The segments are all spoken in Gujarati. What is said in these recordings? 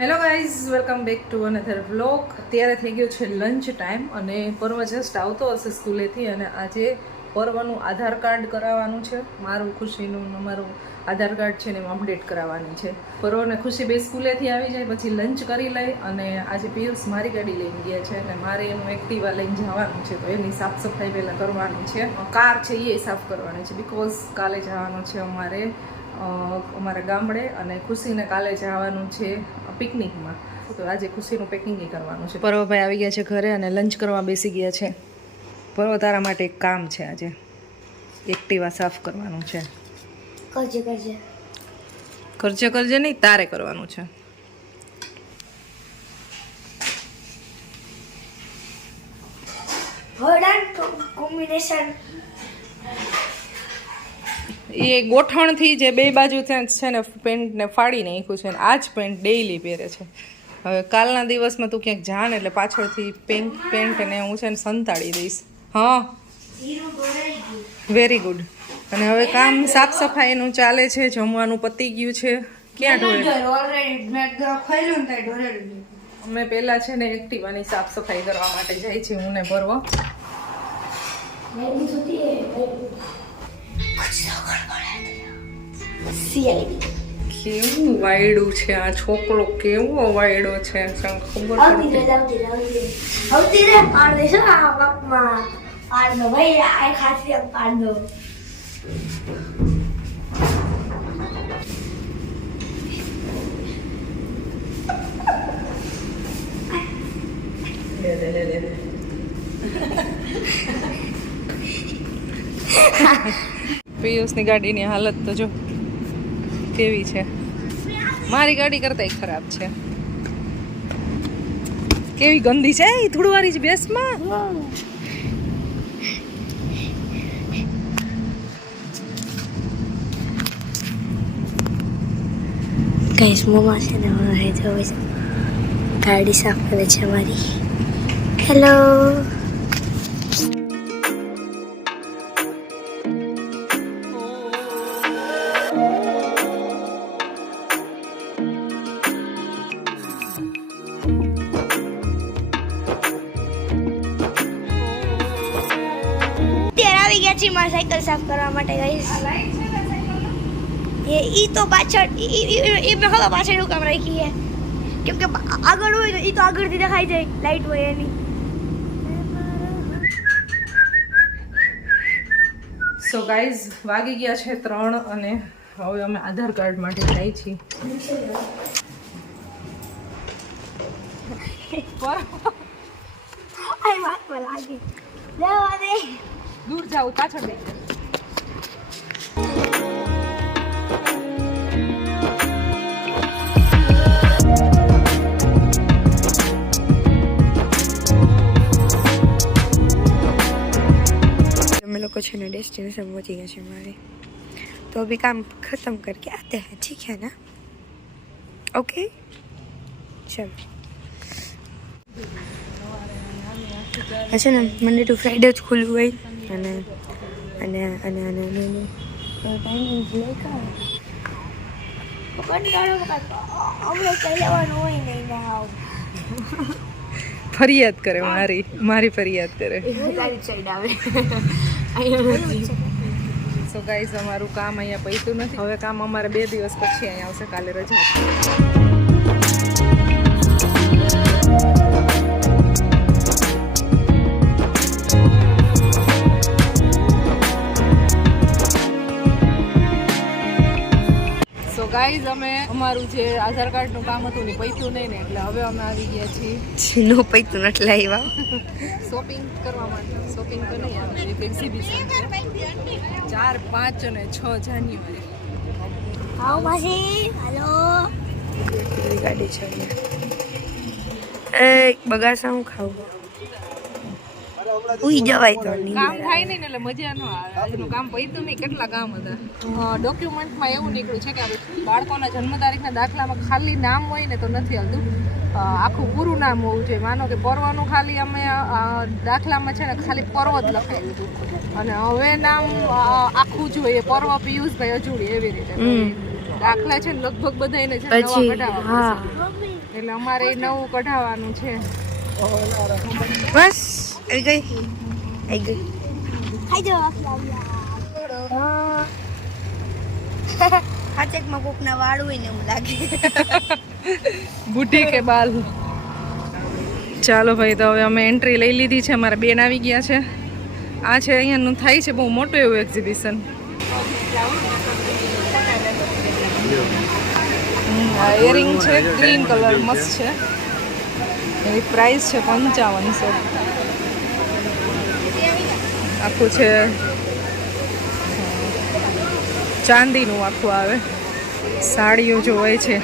Hello guys welcome back to another vlog અત્યારે થઈ ગયો છે લંચ ટાઈમ અને પર્વ જસ્ટ આવતો હશે સ્કૂલેથી અને આજે પર્વનું આધાર કાર્ડ કરાવવાનું છે. મારું ખુશીનું મારું આધાર કાર્ડ છે ને અપડેટ કરાવવાની છે. પર્વને ખુશી બે સ્કૂલેથી આવી જાય, પછી લંચ કરી લઈ અને આજે પિયુષ મારી ગાડી લઈને ગયા છે અને મારે એનું એક્ટિવા લઈને જવાનું છે. તો એની સાફ સફાઈ પહેલાં કરવાની છે. કાર છે એ સાફ કરવાની છે બિકોઝ કાલે જવાનું છે અમારે. અમારા ગામડે અને ખુશીને કાલે જવાનું છે પિકનિકમાં. તો આજે ખુશીનું પેકિંગ કરવાનું છે. પર્વભાઈ આવી ગયા છે ઘરે અને લંચ કરવા બેસી ગયા છે. પર્વ તારા માટે એક કામ છે આજે. એક્ટિવા સાફ કરવાનું છે. કરજે કરજે. કરજે કરજે નહીં તારે કરવાનું છે. કોમ્બિનેશન. એ ગોઠણથી જે બે બાજુ ત્યાં છે ને પેન્ટને ફાડી નાખ્યું છે ને આ જ પેન્ટ ડેઈલી પહેરે છે. હવે કાલના દિવસમાં તું ક્યાંક જાન એટલે પાછળથી પેન્ટ પેન્ટને હું છે ને સંતાડી દઈશ. હા. વેરી ગુડ અને હવે કામ સાફ સફાઈનું ચાલે છે જમવાનું પતી ગયું છે. ક્યાં ઢોળે અમે પહેલા છે ને એક્ટિવાની સાફ સફાઈ કરવા માટે જાય છે હું ને ભરવા. કેવું વાયડું છે આ છોકરો કેવો વાયડો છે તને ખબર આવતી રે આવતી રે આવતી રે પાડ દેશો આ બાપમાં. પાડ દો ભાઈ આ ખાસી પાડ. દો લે લે લે લે. પિયુષની ગાડીની હાલત તો જો કેવી છે. મારી ગાડી કરતાંય ખરાબ છે. કેવી ગંદી છે એ થોડું વારી છે બેસમાં. કઈ મમ્મા છે ને છે ગાડી સાફ કરે છે મારી. હેલો મારી સાયકલ સાફ કરવા માટે ગઈશ. એ ઈ તો પાછળ ઈ મેં ખબર પાછળ એવું કામ રાખી છે કેમ કે આગળ હોય તો ઈ તો આગળથી દેખાઈ જાય લાઈટ હોય એની. સો ગાઈઝ વાગી ગયા છે ત્રણ અને હવે અમે આધાર કાર્ડ માટે જાય છીએ. લાગે. લેવા દે દૂર જાવ પાછળ બેસી हम लोग कुछ ना डेस्टिनेशन पहुंच गए हैं हमारे तो अभी काम खत्म करके आते हैं ठीक है ना ओके चलो અચ્છા ને મંડે ટુ ફ્રાઈડે જ ખુલ્લું હોય અને અને અને અને અને ફરિયાદ કરે મારી મારી ફરિયાદ કરે. સો ગાઈઝ અમારું કામ અહીંયા પૈતું નથી. હવે કામ અમારે બે દિવસ પછી અહીંયા આવશે. કાલે રજા. ગાઈઝ અમે અમારું જે આધાર કાર્ડનું કામ હતું ને પૈતું નહીં ને એટલે હવે અમે આવી ગયા છીએ. નો પૈતું નથી લાવ્યા. શોપિંગ કરવા માટે. શોપિંગ તો નહીં આવે એક એક્ઝિબિશન ચાર પાંચ અને છ જાન્યુઆરી. આવો માસી હાલો. ગાડી છે એક એ બગાસા હું ખાવું ઉઈ જવાય તો કામ થાય નહીં એટલે મજા ન આવે. એનું કામ પૈતું નહીં કેટલા કામ હતા. ડોક્યુમેન્ટમાં એવું નીકળ્યું છે કે બાળકોના જન્મ તારીખના દાખલામાં ખાલી નામ હોય ને તો નથી આવતું આખું પૂરું નામ હોવું જોઈએ. માનો કે પર્વનું ખાલી અમે દાખલામાં છે ને ખાલી પર્વત જ લખાયું હતું અને હવે નામ આખું જોઈએ. પર્વ પિયુષભાઈ અજુડી એવી રીતે. દાખલા છે ને લગભગ બધાને છે નવા કઢાવવા એટલે અમારે નવું કઢાવવાનું છે. બસ. આવી ગઈ આવી ગઈ ખાઈ જવા હાચેકમાં કોકના વાળ હોય ને એવું લાગે. કે બાલ. ચાલો ભાઈ તો હવે અમે એન્ટ્રી લઈ લીધી છે. અમારા બેન આવી ગયા છે. આ છે અહીંયાનું થાય છે બહુ મોટું એવું એક્ઝિબિશન એરિંગ છે ગ્રીન કલર મસ્ત છે. એની પ્રાઇસ છે પંચાવનસો. આખું છે. ચાંદીનું આખું આવે. સાડીઓ જો હોય છે.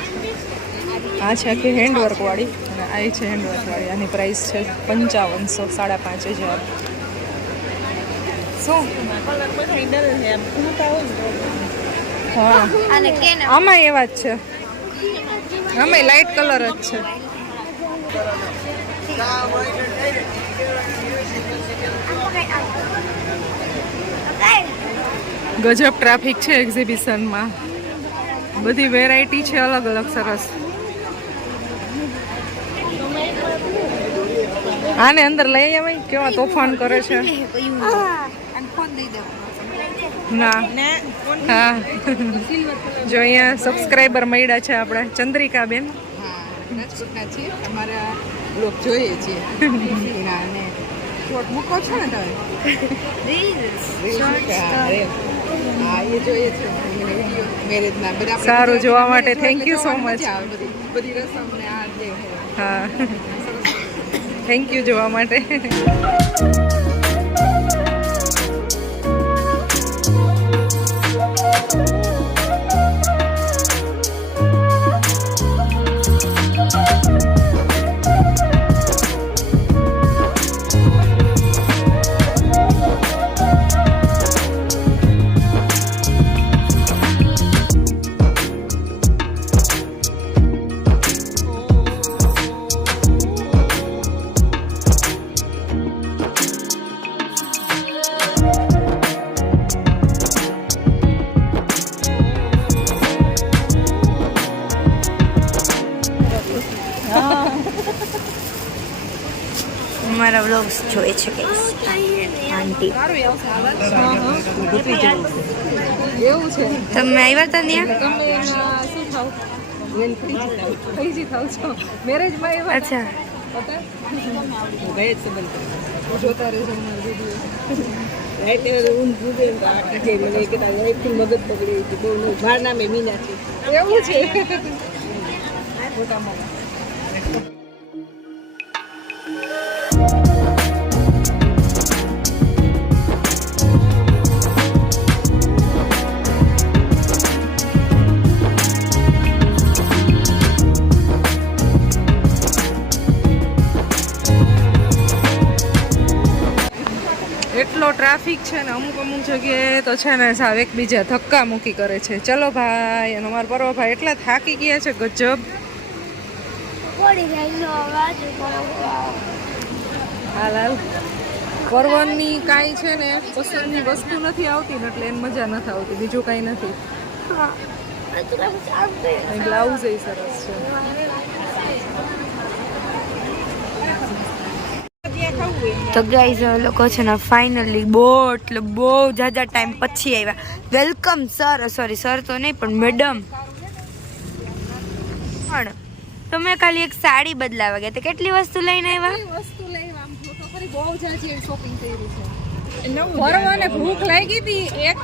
આ છે આખી હેન્ડવર્કવાળી અને આ છે હેન્ડવર્કવાળી આની પ્રાઇસ છે પંચાવનસો સાડા પાંચ હજાર. શું? હા. આમાં એવા જ છે. આમાં લાઇટ કલર જ છે. ગજબ ટ્રાફિક છે એક્ઝિબિશનમાં બધી વેરાયટી છે અલગ અલગ સરસ. આને અંદર લઈ આવે કેવા તોફાન કરે છે? ના. હા. જો અહીંયા સબસ્ક્રાઈબર મળ્યા છે આપણે. ચંદ્રિકાબેન. રાજકોટના છીએ. અમારા લોક જોઈએ છીએ. શોર્ટ મૂકો છો. ને તમે સારું જોવા માટે થેન્ક યુ સો હોય. હા. થેન્ક યુ જોવા માટે. વ્લોગ્સ જોઈ છે કઈ આંટી એવું છે તમે આવ્યા હતા ત્યાં તમે એમાં શું ખાવ ફૈજી ખાવ છો મેરેજમાં એવા અચ્છા પતા હું ગઈ જ સંબંધ કરું. જોતા રહેજો મારા વિડીયો રાતે ઊંઘ ઉડે ને તો આ કીધે મને કે તારે રાતથી મગજ પકડી હતી બહુ નહીં. મારું નામ એ મીના છે એવું છે એટલો ટ્રાફિક છે ને અમુક અમુક જગ્યાએ તો છે ને સાવ એકબીજા ધક્કા મૂકી કરે છે. ચલો ભાઈ અને અમારા પર્વભાઈ એટલા થાકી ગયા છે ગજબ. હાલ પર્વની કાંઈ છે ને પસંદની વસ્તુ નથી આવતી ને એટલે એને મજા નથી આવતી બીજું કાંઈ નથી. બ્લાઉઝ એ સરસ છે. તો ગાઈઝ લોકો છે ને ફાઇનલી બહુ એટલે બહુ જાજા ટાઈમ પછી આવ્યા. વેલકમ સર સોરી સર તો નહીં પણ મેડમ પણ તમે ખાલી એક સાડી બદલાવા ગયા. તો કેટલી વસ્તુ લઈને આવ્યા? વસ્તુ ખરી બહુ જાજી શોપિંગ કરી છે. ફરવાને ભૂખ લાગી હતી. એક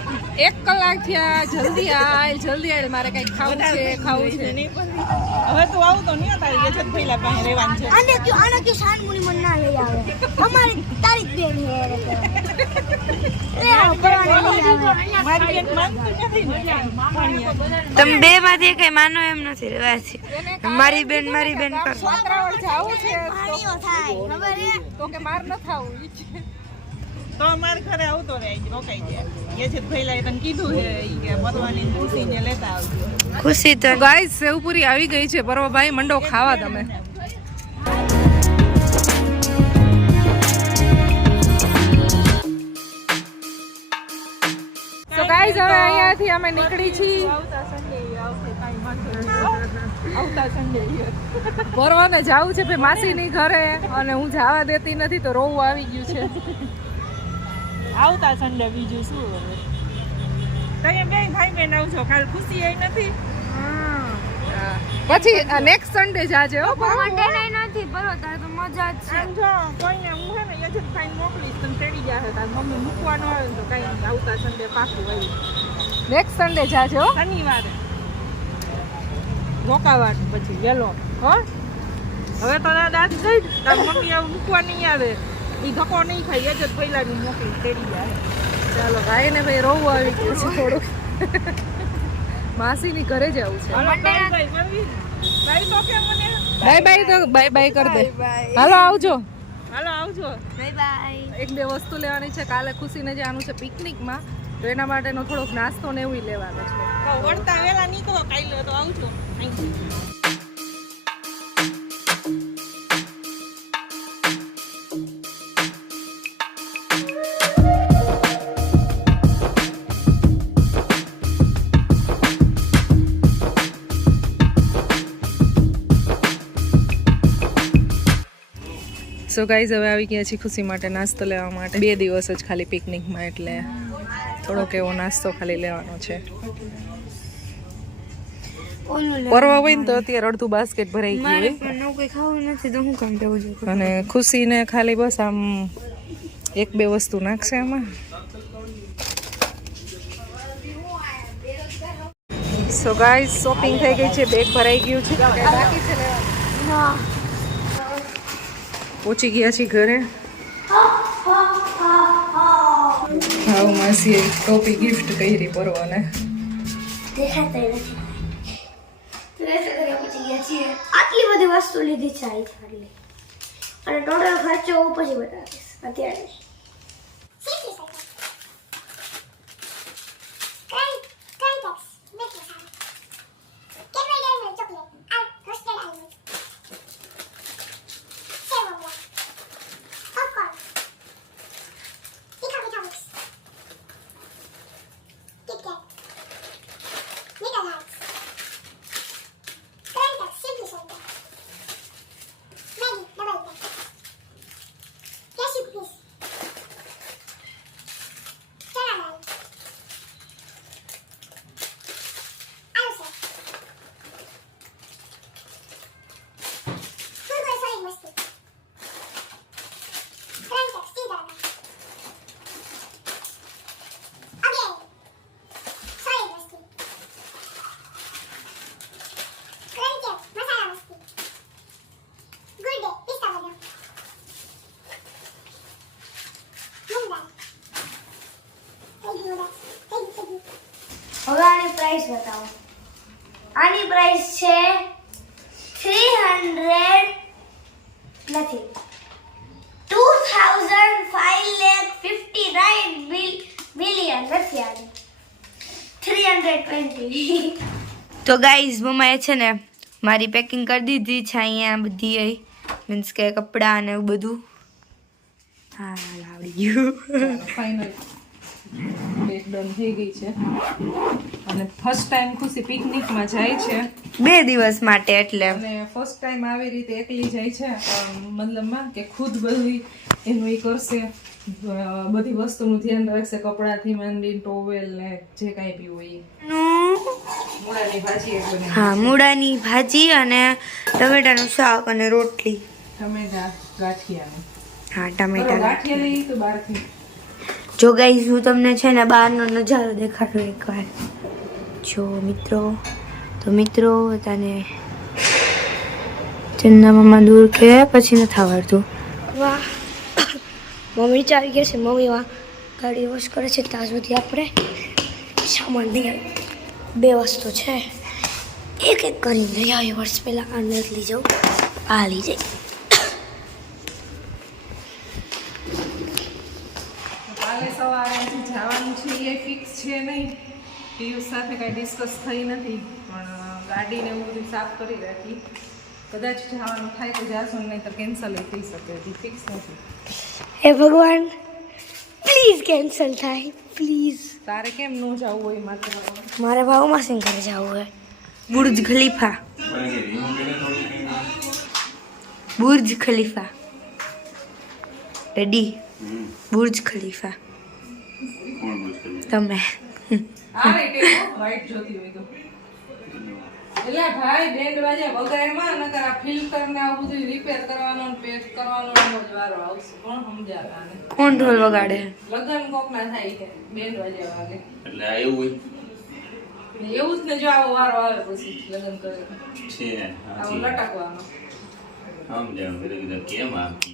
એક કલાક થયા. જલ્દી આય જલ્દી આય. મારે કઈ ખાવું છે ખાવું છે. હવે તું આવું તો નહીં તારી યશત ભઈલા પાસે રહેવાનું છે આને ક્યું આને ક્યું શાન મુની મન ના લઈ આવે અમારી તારી જ બેન હે આવો આવે તમે બે માંથી કઈ માનો એમ નથી રેવાથી મારી બેન મારી બેન પર છે પાણીઓ થાય ખબર હે તો કે માર ન થાવું ઈ છે તો અમારે ઘરે આવતો રહે રોકાઈ જાય. યજિત ભાઈ તને કીધું છે કે મરવાની ખુશીને લેતા આવજો. ખુશી તો ગાઈસ સેવપુરી આવી ગઈ છે. પર્વભાઈ મંડો ખાવા તમે. તો ગાઈસ હવે અહીંયાથી અમે નીકળી છીએ. ભરવાને જાવું છે ભાઈ માસીની ઘરે અને હું જવા દેતી નથી તો રોવું આવી ગયું છે. આવતા સન્ડે બીજું શું હવે? તમે બે ભાઈ બહેન આવજો કાલ ખુશી એ નથી? પછી નેક્સ્ટ સન્ડે જાજે હો મંડે નહીં નથી બરો તારે તો મજા જ છે. આમ જો કોઈને હું હે ને યજત ખાઈને મોકલીશ તમે તેડી જાહે તાર મમ્મી મૂકવાનો આવે ને તો કાઈ નહીં આવતા સન્ડે પાકું આવી નેક્સ્ટ સન્ડે જાજે હો? શનિવારે. રોકાવાનું પછી વેલો. હો? હવે તો ના જઈ તાર મમ્મી આવું મૂકવા નહીં આવે. એ ધક્કો નહીં ખાય જ પહેલાની મોકલી તેડી જાય. ચાલો ભાઈ ને ભાઈ રોવું આવી ગયું છે થોડુંક. માસીની ઘરે જવું છે. Bye bye bye bye bye તો બાય બાય કર દે. હાલો આવજો. હાલો આવજો. Bye bye. એક બે વસ્તુ લેવાની છે. કાલે ખુશીને જવાનું છે પિકનિકમાં તો એના માટેનો થોડોક નાસ્તો ને એવું લેવાનો છે. વળતા વેલા નીકળો કાલે તો આવજો. સો ગાઈઝ હવે આવી ગયા છીએ ખુશી માટે નાસ્તો લેવા માટે. બે દિવસ જ ખાલી પિકનિકમાં એટલે થોડોક એવો નાસ્તો ખાલી લેવાનો છે. પરવા હોય ને તો અત્યારે અડધું બાસ્કેટ ભરાઈ ગયું હોય. નવું કંઈ ખાવું નથી તો હું કામ અને ખુશીને ખાલી બસ આમ એક બે વસ્તુ નાખશે આમાં. સો ગાઈઝ શોપિંગ થઈ ગઈ છે બેગ ભરાઈ ગયું છે. બાકી છે લેવાનું. હા. પહોંચી ગયા છીએ ઘરે. માસીએ ટોપી ગિફ્ટ કરી પરવાને. આટલી બધી વસ્તુ લીધી છે અને ટોટલ ખર્ચો પછી બતાવીશ. અત્યારે હવે આની પ્રાઇસ બતાવો. આની પ્રાઇસ છે થ્રી હંડ્રેડ નથી. ટુ થાઉઝન્ડ ફાઈવ લેખ ફિફ્ટી નાઇન મિલિયન નથી આની. થ્રી હંડ્રેડ ટ્વેન્ટી તો ગાઈઝ મમ્માએ છે ને મારી પેકિંગ કરી દીધી છે અહીંયા બધી મીન્સ કે કપડાં ને એવું બધું. હા આવડી ગયું ફાઇનલ ડન થઈ ગઈ છે. અને ફર્સ્ટ ટાઈમ ખુશી પિકનિકમાં જાય છે. બે દિવસ માટે એટલે. અને ફર્સ્ટ ટાઈમ આવી રીતે એકલી જાય છે. મતલબમાં કે ખુદ બધી એનું એ કરશે. બધી વસ્તુનું ધ્યાન રાખશે. કપડાથી માંડીને ટોવેલ ને જે કાંઈ બી હોય એ. મૂળાની ભાજી હા મૂળાની ભાજી અને ટમેટાનું શાક અને રોટલી. ટમેટા ગાંઠિયાનું. હા ટમેટા ગાંઠિયા તો બહારથી. જો ગાઈઝ હું તમને છે ને બહારનો નજારો દેખાડું એકવાર. જો મિત્રો, તો મિત્રો, તને ચંદા મમ્મા દૂર કે પછી નથી આવડતું? વાહ. મમ્મી ચાલી ગયા છે, મમ્મી વાહ. ગાડી વોશ કરે છે, ત્યાં સુધી આપણે સામાન લઈ બે વસ્તુ છે. એક એક કરીને લઈ આવી વર્ષ પહેલાં આ લઈ જાઉં, આ લઈ જાય. કાલે સવારે હજી જવાનું છે એ ફિક્સ છે નહીં. પિયુષ સાથે કાંઈ ડિસ્કસ થઈ નથી પણ ગાડીને એવું બધું સાફ કરી રાખી. કદાચ જવાનું થાય તો જાશું નહીં તો કેન્સલ થઈ શકે હજી ફિક્સ નથી. હે ભગવાન પ્લીઝ કેન્સલ થાય પ્લીઝ તારે કેમ ન જવું હોય માત્ર મારે ભાવમાં સિંગ ઘરે જવું હોય? Burj Khalifa. Burj Khalifa. Ready Burj Khalifa. તમે. આ રીતે વ્હાઈટ જોતી હોય તો. એટલે ભાઈ બેન્ડ વાજા વગાડમાં નકર આ ફિલ્ટર ને આવું બધું રિપેર કરવાનું પેક કરવાનું વારો આવશે. કોણ ઢોલ વગાડે? લગન કોક ના થાય છે બેન્ડ વાજા વાગે. એટલે એવું એવું જ ને જો આવો વારો આવે પછી લગન કરે. છે લટકવાનો. સમજાવ કેમ આમ?